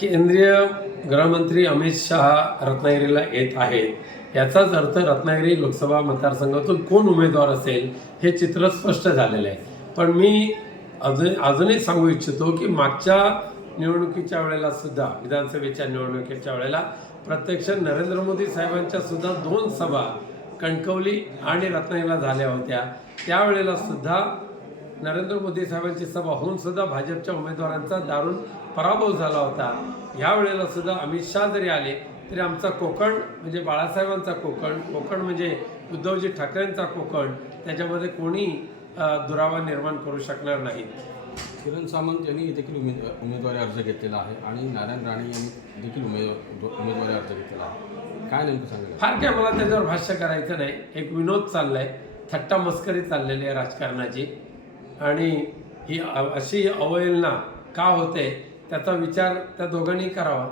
केंद्रीय गृहमंत्री अमित शहा रत्नागिरीला येत आहेत. याचाच अर्थ रत्नागिरी लोकसभा मतदारसंघातून कोण उमेदवार असेल हे चित्र स्पष्ट झालेलं आहे. पण मी अजून अजूनही सांगू इच्छितो की मागच्या निवडणुकीच्या वेळेला सुद्धा विधानसभेच्या निवडणुकीच्या वेळेला प्रत्यक्ष नरेंद्र मोदी साहेबांच्या सुद्धा दोन सभा कणकवली आणि रत्नागिरीला झाल्या होत्या. त्यावेळेला सुद्धा नरेंद्र मोदी साहेबांची सभा होऊन सुद्धा भाजपच्या उमेदवारांचा दारुण पराभव झाला होता. ह्या वेळेला सुद्धा अमित शहा जरी आले तरी आमचा कोकण म्हणजे बाळासाहेबांचा कोकण कोकण म्हणजे उद्धवजी ठाकरेंचा कोकण त्याच्यामध्ये कोणी दुरावा निर्माण करू शकणार नाहीत किरण सामंत यांनी देखील उमेद उमेदवारी अर्ज घेतलेला आहे आणि नारायण राणे यांनी देखील उमेदवार उमेदवारी अर्ज घेतलेला आहे. काय नेमकं सांगाल फार काय मला त्याच्यावर भाष्य करायचं नाही. एक विनोद चाललाय. थट्टा मस्करी चाललेली आहे राजकारणाची. आणि ही अशी अवहेलना का होते त्याचा विचार त्या दोघांनी करावा.